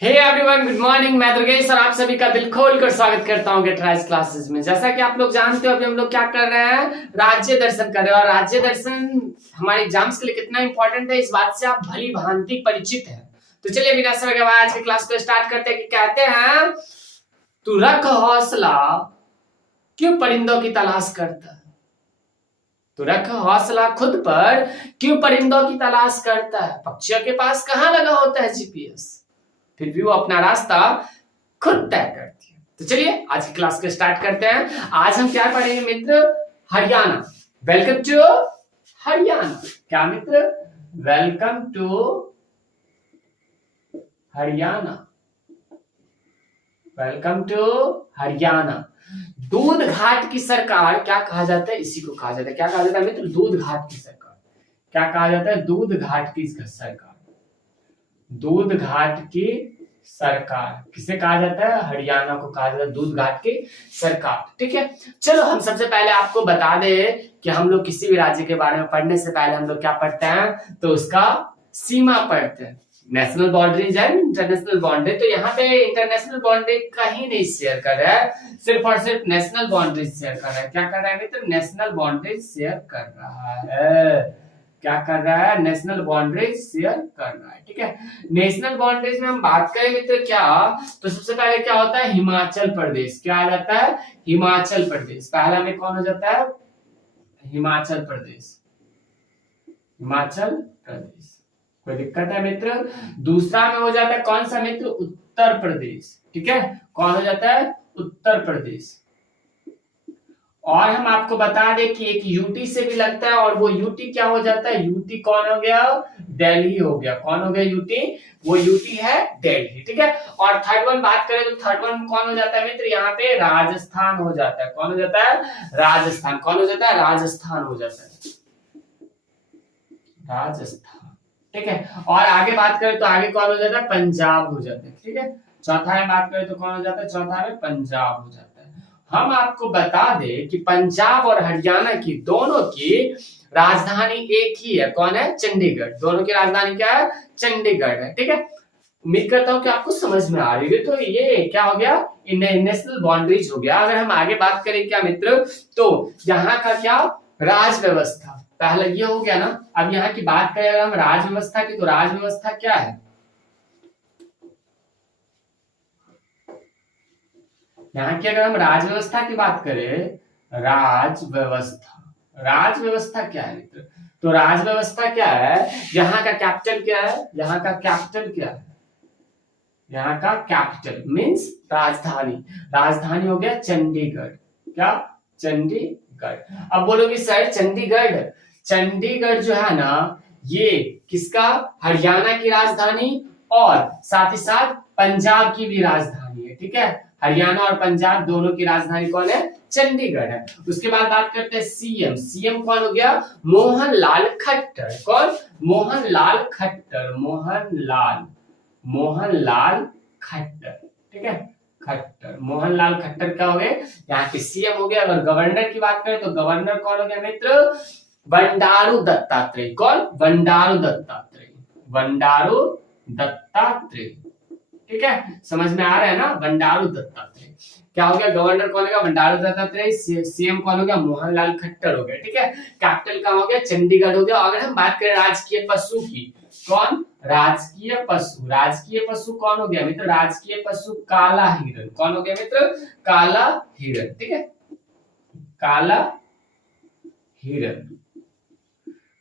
Hey everyone, good morning. मैं दुर्गेश और आप सभी का दिल खोल कर स्वागत करता हूं गेट राइज क्लासेस में। जैसा कि आप लोग जानते हो, अभी हम लोग क्या कर रहे हैं, राज्य दर्शन कर रहे हैं। और राज्य दर्शन हमारे एग्जाम्स के लिए कितना इंपॉर्टेंट है, इस बात से आप भली भांति परिचित हैं। तो चलिए बिना समय के बाद आज की क्लास को स्टार्ट करते हैं। कि कहते हैं, तू रख हौसला, क्यों परिंदों की तलाश करता है। तो रख हौसला खुद पर, क्यों परिंदों की तलाश करता है। पक्षियों के पास कहाँ लगा होता है जीपीएस, फिर भी वो अपना रास्ता खुद तय करती है। तो चलिए आज की क्लास को स्टार्ट करते हैं। आज हम क्या पढ़ेंगे मित्र, हरियाणा। Welcome to Haryana. क्या मित्र, welcome to Haryana. Welcome to Haryana. दूध घाट की सरकार क्या कहा जाता है, इसी को कहा जाता है, क्या कहा जाता है मित्र, दूध घाट की सरकार। क्या कहा जाता है, दूध घाट की सरकार। दूध घाट की सरकार किसे कहा जाता है, हरियाणा को कहा जाता है दूध घाट की सरकार। ठीक है, चलो हम सबसे पहले आपको बता दें कि हम लोग किसी भी राज्य के बारे में पढ़ने से पहले हम लोग क्या पढ़ते हैं, तो उसका सीमा पढ़ते हैं। National boundaries and international boundary. तो यहाँ पे इंटरनेशनल बाउंड्री कहीं नहीं शेयर कर रहा है, सिर्फ और सिर्फ नेशनल बाउंड्रीज शेयर कर रहा है। क्या कर रहा है मित्र, नेशनल बाउंड्रीज शेयर कर रहा है। क्या कर रहा है, नेशनल बाउंड्रीज शेयर कर रहा है। ठीक है, नेशनल बाउंड्रीज में हम बात करें मित्र क्या, तो सबसे पहले क्या होता है, हिमाचल प्रदेश। क्या आ जाता है, हिमाचल प्रदेश। पहला में कौन हो जाता है, हिमाचल प्रदेश। हिमाचल प्रदेश, कोई दिक्कत है मित्र। दूसरा में हो जाता है कौन सा मित्र, उत्तर प्रदेश। ठीक है, कौन हो जाता है, उत्तर प्रदेश। और हम आपको बता दें कि एक यूटी से भी लगता है, और वो यूटी क्या हो जाता है, यूटी कौन हो गया, दिल्ली हो गया। कौन हो गया यूटी, वो यूटी है दिल्ली। ठीक है, और थर्ड वन बात करें तो थर्ड वन कौन हो जाता है मित्र, यहाँ पे राजस्थान हो जाता है। कौन हो जाता है, राजस्थान। कौन हो जाता है, राजस्थान हो जाता है, राजस्थान। ठीक है, और आगे बात करें तो आगे कौन हो जाता है, पंजाब हो जाता है। ठीक है, चौथा में बात करें तो कौन हो जाता है, चौथा में पंजाब हो जाता है। हम आपको बता दें कि पंजाब और हरियाणा की दोनों की राजधानी एक ही है। कौन है, चंडीगढ़। दोनों की राजधानी क्या है, चंडीगढ़ है। ठीक है, उम्मीद करता हूं कि आपको समझ में आ रही है। तो ये क्या हो गया, नेशनल बाउंड्रीज हो गया। अगर हम आगे बात करें क्या मित्र, तो यहाँ का क्या, राज व्यवस्था। पहले ये हो गया ना। अब यहाँ की बात करें अगर हम राज व्यवस्था की, तो राज व्यवस्था क्या है, यहाँ की अगर हम राज व्यवस्था की बात करें, राज व्यवस्था, राज व्यवस्था क्या है मित्र, तो राज व्यवस्था क्या है, यहाँ का कैपिटल क्या है, यहाँ का कैपिटल क्या है, यहाँ का कैपिटल मींस राजधानी। राजधानी हो गया चंडीगढ़। क्या, चंडीगढ़। अब बोलोगे सर चंडीगढ़, चंडीगढ़ जो है ना, ये किसका, हरियाणा की राजधानी और साथ ही साथ पंजाब की भी राजधानी है। ठीक है, हरियाणा और पंजाब दोनों की राजधानी कौन है, चंडीगढ़ है। उसके बाद बात करते हैं सीएम। सीएम कौन हो गया, मोहन लाल खट्टर। कौन, मोहन लाल खट्टर। मोहन लाल खट्टर। ठीक है, खट्टर, मोहन लाल खट्टर क्या हो गए, यहाँ के सीएम हो गया। अगर गवर्नर की बात करें तो गवर्नर कौन हो गया मित्र, बंडारू दत्तात्रेय। कौन, बंडारू दत्तात्रेय। बंडारू दत्तात्रेय। ठीक है, समझ में आ रहा है ना, बंडारू दत्तात्रेय। क्या हो गया, गवर्नर कौन होगा, बंडारू दत्तात्रेय। सीएम कौन हो गया, मोहनलाल खट्टर हो गया। ठीक है, कैपिटल कहाँ हो गया, चंडीगढ़ हो गया। अगर हम बात करें राजकीय पशु की, कौन, राजकीय पशु। राजकीय पशु कौन हो गया मित्र, राजकीय पशु काला हिरण। कौन हो गया मित्र, काला हिरण। ठीक है, काला हिरण,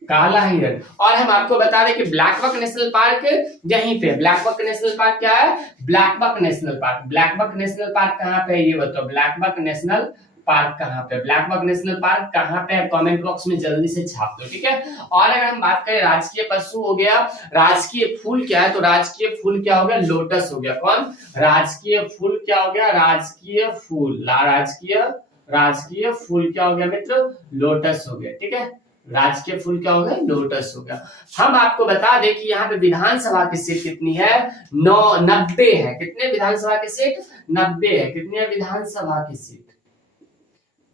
काला हिरण। और हम आपको बता दें कि ब्लैक बक नेशनल पार्क यहीं पे, ब्लैक बक नेशनल पार्क क्या है, black buck national park. Black buck national park कहाँ पे है, ये बताओ, ब्लैक बक नेशनल पार्क कहाँ पे, ब्लैक बक नेशनल पार्क कहाँ पे है, कमेंट बॉक्स में जल्दी से छाप दो। ठीक है, और अगर हम बात करें राजकीय पशु हो गया, राजकीय फूल क्या है, तो राजकीय फूल क्या हो गया, लोटस हो गया। कौन, राजकीय फूल क्या हो गया, राजकीय फूल, राजकीय फूल क्या हो गया मित्र, लोटस हो गया। ठीक है, राजकीय फूल क्या हो गया, लोटस हो गया। हम आपको बता दें कि यहाँ पे विधानसभा की सीट कितनी है, 90 है। कितने विधानसभा की सीट, 90 है। कितनी है विधानसभा की सीट,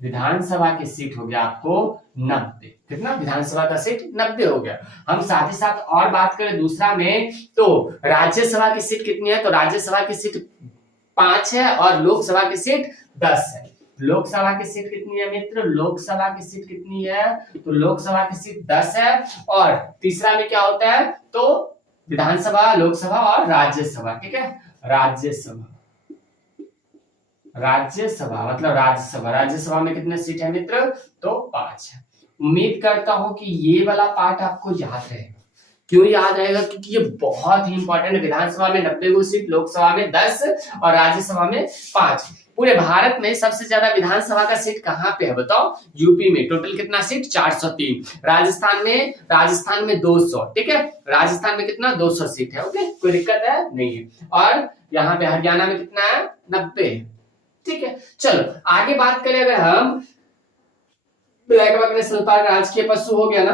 विधानसभा की सीट हो गया आपको 90। कितना? विधानसभा का सीट 90 हो गया। हम साथ ही साथ और बात करें दूसरा में, तो राज्यसभा की सीट कितनी है? तो राज्यसभा की सीट 5 है और लोकसभा की सीट 10 है। लोकसभा की सीट कितनी है मित्र? लोकसभा की सीट कितनी है? तो लोकसभा की सीट 10 है। और तीसरा में क्या होता है? तो विधानसभा, लोकसभा और राज्यसभा। ठीक है, राज्यसभा, राज्यसभा मतलब राज्यसभा। राज्यसभा में कितने सीट है मित्र? तो 5 है। उम्मीद करता हूं कि ये वाला पार्ट आपको याद रहेगा। क्यों याद रहेगा? क्योंकि ये बहुत ही इंपॉर्टेंट है। विधानसभा में 90 को सीट, लोकसभा में 10 और राज्यसभा में 5। पूरे भारत में सबसे ज्यादा विधानसभा का सीट कहाँ पे है बताओ? यूपी में। टोटल कितना सीट? 403। राजस्थान में 200। ठीक है, राजस्थान में कितना? 200 सीट है। ओके, कोई दिक्कत है? नहीं है। और यहाँ पे हरियाणा में कितना है? 90 है। ठीक है, चलो आगे बात करें। अगर हम ब्लैक बक नेशनल पार्क राजकीय पशु हो गया ना,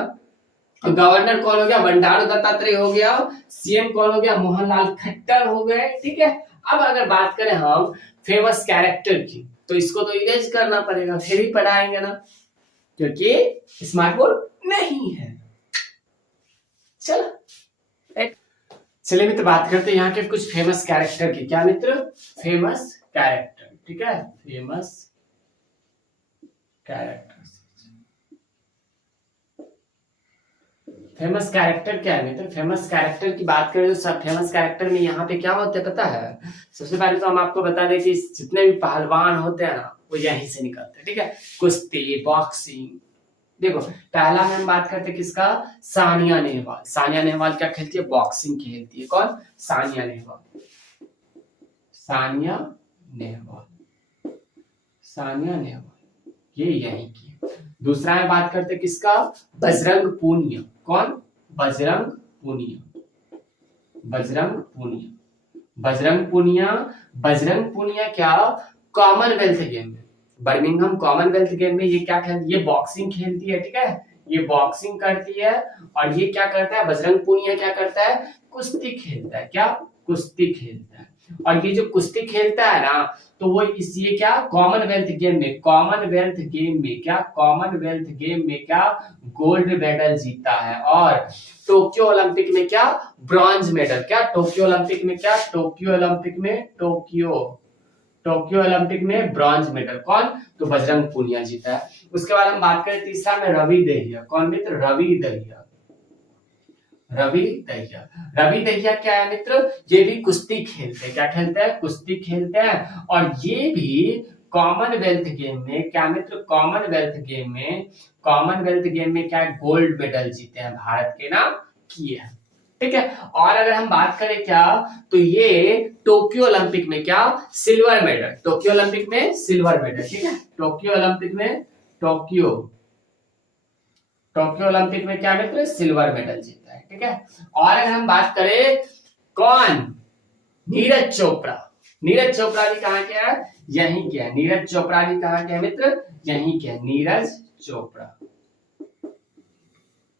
गवर्नर कौन हो गया? बंडारू दत्तात्रेय हो गया। सीएम कौन हो गया? मोहनलाल खट्टर हो गए। ठीक है, अब अगर बात करें हम फेमस कैरेक्टर की, तो इसको तो इरेज करना पड़ेगा, फिर ही पढ़ाएंगे ना, क्योंकि स्मार्ट बोर्ड नहीं है। चलो चलिए मित्र, बात करते हैं यहाँ के कुछ फेमस कैरेक्टर की। क्या मित्र? Famous character. ठीक है, फेमस कैरेक्टर। फेमस कैरेक्टर क्या है मित्र? फेमस कैरेक्टर की बात करें तो सब फेमस कैरेक्टर में यहाँ पे क्या होते हैं पता है? सबसे पहले तो हम आपको बता दें कि जितने भी पहलवान होते हैं ना, वो यहीं से निकलते हैं। ठीक है, कुश्ती, बॉक्सिंग। देखो पहला में हम बात करते हैं किसका? सानिया नेहवाल। सानिया नेहवाल क्या खेलती है? बॉक्सिंग खेलती है। कौन? सानिया नेहवाल। सानिया नेहवाल, सानिया नेहवाल ये यहीं की। दूसरा में बात करते हैं किसका? बजरंग पूनिया। कौन? बजरंग पूनिया। बजरंग पूनिया, बजरंग पूनिया। बजरंग पूनिया क्या? कॉमनवेल्थ गेम में, बर्मिंघम कॉमनवेल्थ गेम में ये क्या खेलती है? बॉक्सिंग खेलती है। ठीक है, ये बॉक्सिंग करती है। और ये क्या करता है? बजरंग पूनिया क्या करता है? कुश्ती खेलता है। क्या? कुश्ती खेलता है। और ये जो कुश्ती खेलता है ना, तो वो ये क्या? कॉमनवेल्थ गेम में, कॉमनवेल्थ गेम में क्या? कॉमनवेल्थ गेम में क्या? गोल्ड मेडल जीता है। और टोक्यो ओलंपिक में क्या? Bronze medal. क्या? टोक्यो ओलंपिक में क्या? टोक्यो ओलंपिक में, टोक्यो ओलंपिक में ब्रॉन्ज मेडल। कौन? तो बजरंग पूनिया जीता है। उसके बाद हम बात करें तीसरा में रवि दहिया। कौन मित्र? रवि दहिया। रवि दहिया, रवि दहिया क्या है मित्र? ये भी कुश्ती खेलते हैं। क्या खेलते हैं? कुश्ती खेलते हैं। और ये भी कॉमनवेल्थ गेम में क्या मित्र? कॉमनवेल्थ गेम में क्या? गोल्ड मेडल जीते हैं, भारत के नाम किए हैं। ठीक है, और अगर हम बात करें क्या, तो ये टोक्यो ओलंपिक में क्या? Silver medal. टोक्यो ओलंपिक में सिल्वर मेडल। ठीक है, टोक्यो ओलंपिक में, टोक्यो ओलंपिक में क्या मित्र? सिल्वर मेडल जीता है। ठीक है, और अगर हम बात करें कौन? नीरज चोपड़ा। नीरज चोपड़ा भी कहाँ के है? यहीं के है। नीरज चोपड़ा भी कहाँ के है मित्र? यहीं के है। नीरज चोपड़ा,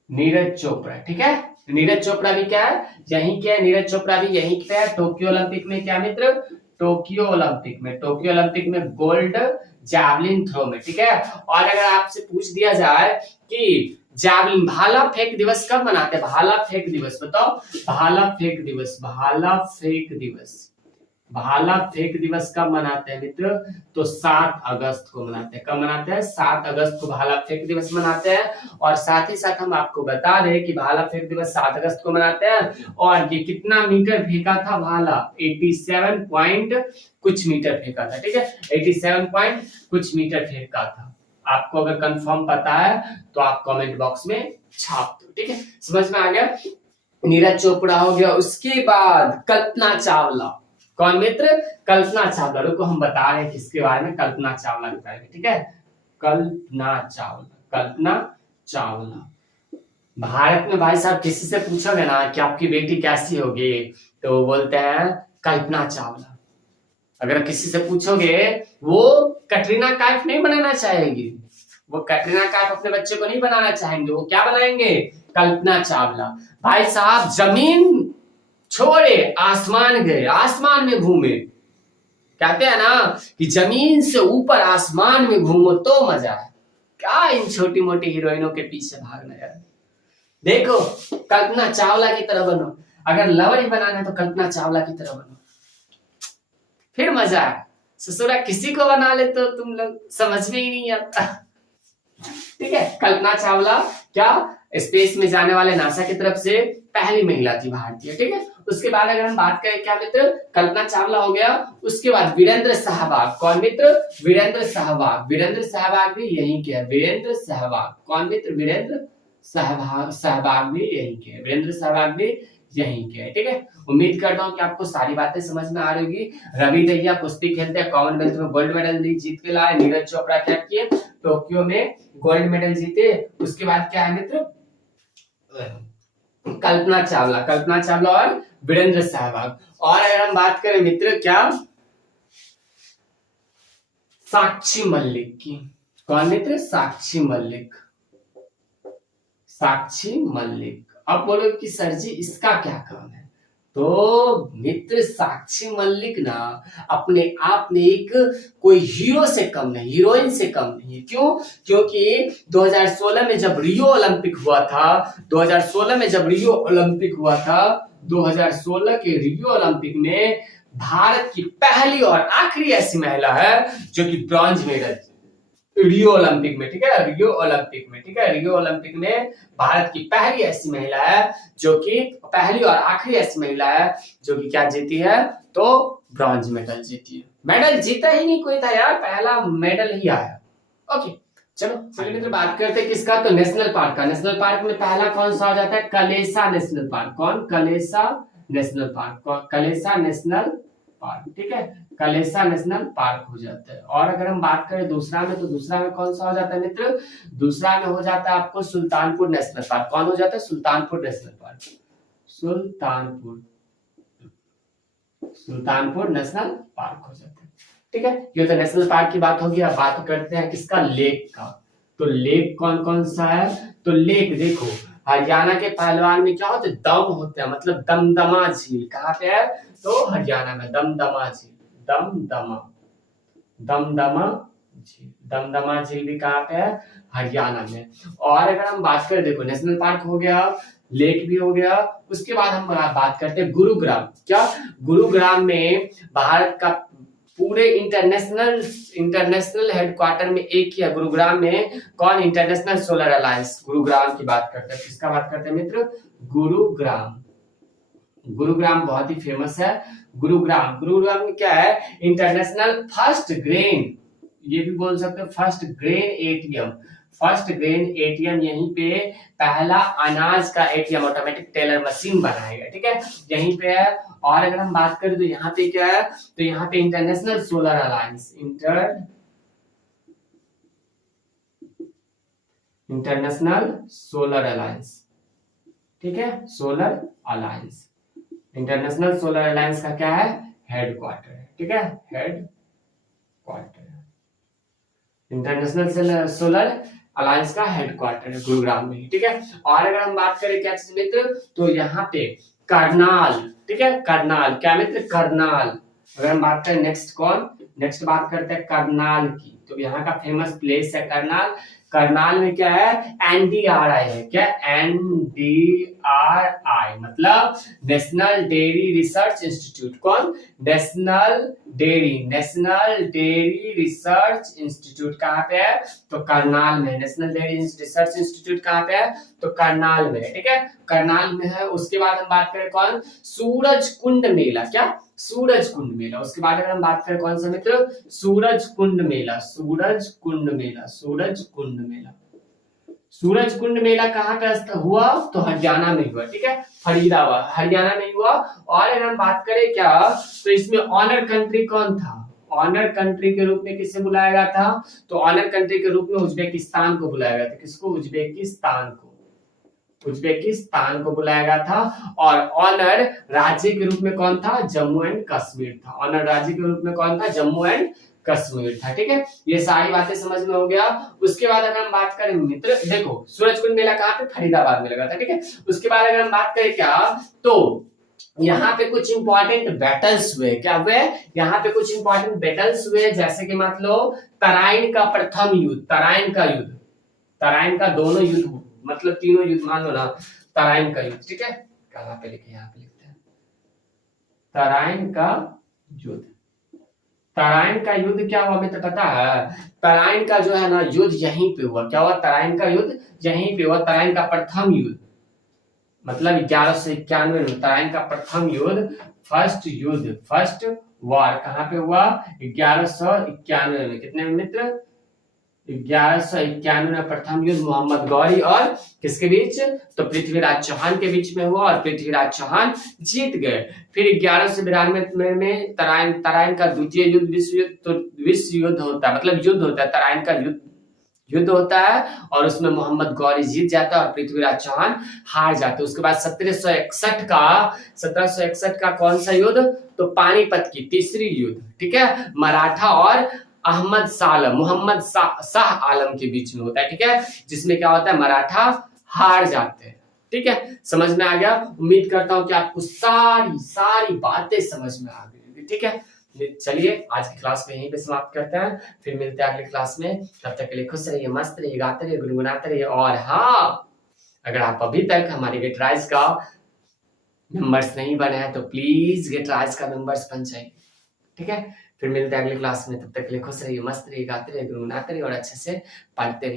नीरज चोपड़ा। ठीक है, नीरज चोपड़ा भी क्या है? यहीं के है। नीरज चोपड़ा भी यहीं पे है। टोक्यो ओलंपिक में क्या मित्र? टोक्यो ओलंपिक में गोल्ड जैवलिन थ्रो में। ठीक है, और अगर आपसे पूछ दिया जाए कि जैवलिन, भाला फेंक दिवस कब मनाते हैं? भाला फेंक दिवस बताओ। भाला फेंक दिवस कब मनाते हैं मित्र? तो 7 अगस्त को मनाते हैं। कब मनाते हैं? 7 अगस्त को भाला फेंक दिवस मनाते हैं। और साथ ही साथ हम आपको बता दें कि भाला फेंक दिवस 7 अगस्त को मनाते हैं। और ये कितना मीटर फेंका था भाला? 87 पॉइंट कुछ मीटर फेंका था। ठीक है, 87 पॉइंट कुछ मीटर फेंका था। आपको अगर कंफर्म पता है तो आप कमेंट बॉक्स में छाप दो। ठीक है, समझ में आ गया? नीरज चोपड़ा हो गया। उसके बाद कल्पना चावला। कौन मित्र? कल्पना चावला। रुको हम बता रहे हैं किसके बारे में, कल्पना चावला के बारे में। ठीक है, कल्पना चावला। भारत में भाई साहब किसी से पूछोगे ना कि आपकी बेटी कैसी होगी, तो वो बोलते हैं कल्पना चावला। अगर किसी से पूछोगे, वो कटरीना कैफ नहीं बनाना चाहेगी, वो कटरीना कैफ अपने बच्चे को नहीं बनाना चाहेंगे, वो क्या बनाएंगे? कल्पना चावला। भाई साहब जमीन छोड़े आसमान गए, आसमान में घूमे, कहते हैं ना कि जमीन से ऊपर आसमान में घूमो तो मजा है, क्या इन छोटी मोटी हीरोइनों के पीछे भागना यार। देखो कल्पना चावला की तरह बनो, अगर लवर ही बनाना है तो कल्पना चावला की तरह बनो, फिर मजा है। ससुरा किसी को बना ले तो तुम लोग समझ में ही नहीं आता। ठीक है, कल्पना चावला क्या स्पेस में जाने वाले नासा की तरफ से पहली महिला थी भारतीय। ठीक है, उसके बाद अगर हम बात करें क्या मित्र, कल्पना चावला हो गया, उसके बाद वीरेंद्र सहवाग। कौन मित्र? वीरेंद्र सहवाग। वीरेंद्र सहवाग भी यहीं के है, वीरेंद्र सहवाग। कौन मित्र? वीरेंद्र सहवाग भी यहीं के है, वीरेंद्र सहवाग भी यहीं के है। ठीक है, उम्मीद करता हूँ कि आपको सारी बातें समझ में आ रही होगी। रवि दहिया कुश्ती खेलते हैं, कॉमनवेल्थ में गोल्ड मेडल जीत के लाए। नीरज चोपड़ा क्या किए? टोक्यो में गोल्ड मेडल जीते। उसके बाद क्या है मित्र? कल्पना चावला और वीरेंद्र सहवाग। और अगर हम बात करें मित्र क्या, साक्षी मलिक की। कौन मित्र? साक्षी मलिक। साक्षी मलिक। अब बोलो कि सर जी इसका क्या काम है? तो मित्र साक्षी मलिक ना अपने आप में एक कोई हीरो से कम नहीं, हीरोइन से कम नहीं है। क्यों? क्योंकि 2016 में जब रियो ओलंपिक हुआ था, 2016 में जब रियो ओलंपिक हुआ था, 2016 के रियो ओलंपिक में भारत की पहली और आखिरी ऐसी महिला है जो कि ब्रॉन्ज मेडल रियो ओलंपिक में। ठीक है, रियो ओलंपिक में। ठीक है, रियो ओलंपिक में भारत की पहली ऐसी महिला है जो कि पहली और आखिरी ऐसी महिला है जो कि क्या जीती है? तो ब्रॉन्ज मेडल जीती है। मेडल जीता ही नहीं कोई था यार, पहला मेडल ही आया। ओके चलो मित्र बात करते हैं किसका, तो नेशनल पार्क का। नेशनल पार्क में पहला कौन सा हो जाता है? Kalesar National Park. कौन? Kalesar National Park. Kalesar National Park. ठीक है, कलेसा नेशनल पार्क हो जाता है। और अगर हम बात करें दूसरा में, तो दूसरा में कौन सा हो जाता है मित्र? दूसरा में हो जाता है आपको सुल्तानपुर नेशनल पार्क। कौन हो जाता है? Sultanpur national park. Sultanpur national park हो जाता है। ठीक है, ये तो नेशनल पार्क की बात होगी। अब बात करते हैं किसका? लेक का। तो लेक कौन कौन सा है? तो लेक देखो, हरियाणा के पहलवान में क्या होते हैं? दम होते हैं, मतलब दमदमा झील। कहाँ पे है? तो हरियाणा में दमदमा झील। दमदमा झील भी कहाँ पे है? हरियाणा में। और अगर हम बात करें, देखो नेशनल पार्क हो गया, लेक भी हो गया, उसके बाद हम बात करते हैं गुरुग्राम। क्या? गुरुग्राम में भारत का पूरे इंटरनेशनल हेडक्वार्टर में एक ही है गुरुग्राम में। कौन? International solar alliance. गुरुग्राम की बात करते हैं, किसका बात करते हैं मित्र? गुरुग्राम। गुरुग्राम बहुत ही फेमस है। गुरुग्राम में क्या है? इंटरनेशनल फर्स्ट ग्रेन, ये भी बोल सकते हो first grain ATM. First grain ATM, यहीं पे पहला अनाज का एटीएम, ऑटोमेटिक टेलर मशीन बनाया गया। ठीक है, यहीं पे है। और अगर हम बात करें तो यहाँ पे क्या है? तो यहाँ पे international solar alliance, international solar alliance. ठीक है, solar alliance. International solar alliance का क्या है? हेडक्वार्टर है। ठीक है, हेडक्वार्टर। इंटरनेशनल सोलर अलायंस का हेडक्वार्टर है गुरुग्राम में। ठीक है, और अगर हम बात करें क्या चीज मित्र, तो यहाँ पे करनाल। ठीक है, करनाल क्या मित्र? करनाल। अगर हम बात करें नेक्स्ट बात करते हैं करनाल की। तो यहाँ का फेमस प्लेस है करनाल। करनाल में क्या है? NDRI है। क्या? NDRI मतलब नेशनल डेयरी रिसर्च इंस्टीट्यूट। कौन? नेशनल डेयरी रिसर्च इंस्टीट्यूट कहाँ पे है? तो करनाल में। नेशनल डेयरी रिसर्च इंस्टीट्यूट कहाँ पे है? तो करनाल में। ठीक है, करनाल में है। उसके बाद हम बात करें कौन? सूरज कुंड मेला। क्या? सूरज कुंड मेला। उसके बाद अगर हम बात करें कौन सा मित्र? सूरज कुंड मेला। सूरज कुंड मेला कहाँ पे हुआ? तो हरियाणा में हुआ। ठीक है, फरीदाबाद हरियाणा में हुआ। और अगर हम बात करें क्या, तो इसमें ऑनर कंट्री कौन था? ऑनर कंट्री के रूप में किसे बुलाया गया था? तो ऑनर कंट्री के रूप में उज्बेकिस्तान को बुलाया गया था। किसको? उज्बेकिस्तान को बुलाया गया था। और ऑनर राज्य के रूप में कौन था? जम्मू एंड कश्मीर था। ऑनर राज्य के रूप में कौन था? जम्मू एंड कश्मीर था। ठीक है, ये सारी बातें समझ में हो गया। उसके बाद अगर हम बात करें मित्र, देखो सूरज कुंड मेला कहाँ पे? फरीदाबाद में लगा था। ठीक है, उसके बाद अगर हम बात करें क्या, तो यहाँ पे कुछ इंपॉर्टेंट बैटल्स हुए, क्या हुए, यहाँ पे कुछ इंपॉर्टेंट बैटल्स हुए, जैसे कि मान लो तराइन का प्रथम युद्ध, तराइन का युद्ध, तराइन का दोनों युद्ध, मतलब तीनों युद्ध मान लो ना, तराइन का युद्ध, ठीक है, कहाँ पे लिखे, यहाँ पे लिखते हैं तराइन का युद्ध। तराइन का युद्ध क्या हुआ मित्र पता है, तराइन का जो है ना युद्ध यहीं पे हुआ, क्या हुआ, तराइन का युद्ध यहीं पे हुआ, तराइन का प्रथम युद्ध, मतलब 1191 में तराइन का प्रथम युद्ध, फर्स्ट वॉर कहाँ पे हुआ, 1191 में, कितने में मित्र, 1191 में प्रथम युद्ध मोहम्मद गौरी और किसके बीच, तो पृथ्वीराज चौहान के बीच में हुआ और पृथ्वीराज चौहान जीत गए। फिर 1192 में तराइन का द्वितीय युद्ध, विश्व युद्ध, तो विश्व युद्ध होता है, मतलब युद्ध होता है, तराइन का युद्ध होता है और उसमें मोहम्मद गौरी जीत जाता है और पृथ्वीराज चौहान हार जाते हैं। उसके बाद 1761 का कौन सा युद्ध, तो पानीपत की तीसरी युद्ध, ठीक है, मराठा और मोहम्मद शाह आलम के बीच में होता है, ठीक है, जिसमें क्या होता है, मराठा हार जाते हैं, ठीक है, समझ में आ गया। उम्मीद करता हूं कि आपको सारी बातें समझ में आ गई, ठीक है। चलिए आज की क्लास में यहीं पे समाप्त करते हैं, फिर मिलते हैं अगली क्लास में, तब तक के लिए खुश रहिए, मस्त रहिए, गाते रहिए, गुनगुनाते रहिए, और हाँ, अगर आप अभी तक हमारे गेटराइज का मेंबर्स नहीं बने हैं तो प्लीज गेटराइज का मेंबर्स बन जाइए, ठीक है। फिर मिलते हैं अगली क्लास में, तब तक के लिए खुश रहिए, मस्त रहिए, गाते रहिए, गुनगुनाते रहिए और अच्छे से पढ़ते रहिए।